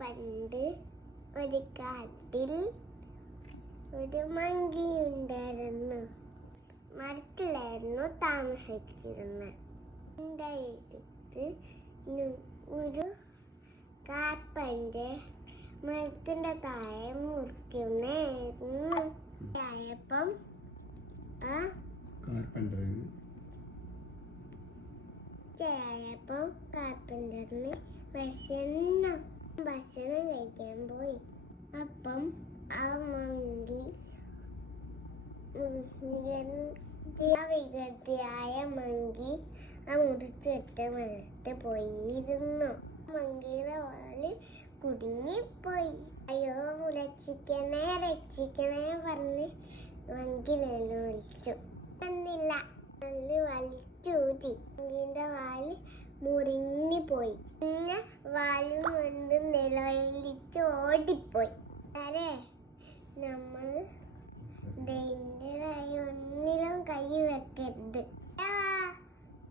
പണ്ട് ഒരു കാട്ടിൽ ഒരു മങ്കി ഉണ്ടായിരുന്നു. മരത്തിലായിരുന്നു താമസിച്ചിരുന്നത്. എൻ്റെ അടുത്ത് ഒരു കാർപ്പൻ്റെ മരത്തിൻ്റെ താഴെ മുറിക്കുന്നായിരുന്നു. ആയപ്പം ആ കാർപ്പൻ്ററിന് ഭക്ഷണം കഴിക്കാൻ പോയി. അപ്പം ആ മങ്കി വികൃതിയായ മങ്കി ആ മുറിച്ചിട്ട മരത്ത് പോയിരുന്നു. മങ്കിയുടെ വാല് കുടുങ്ങിപ്പോയി. അയ്യോ, രക്ഷിക്കണേ രക്ഷിക്കണേ പറഞ്ഞ് മങ്കി വിളിച്ചു. എന്നില്ല, വലിച്ചൂറ്റി മങ്കീന്റെ വാല് മുറിഞ്ഞുപോയി. പിന്നെ വാലും കൊണ്ട് നിലവിളിച്ച് ഓടിപ്പോയി. അതെ, നമ്മൾ ഇതിന്റെ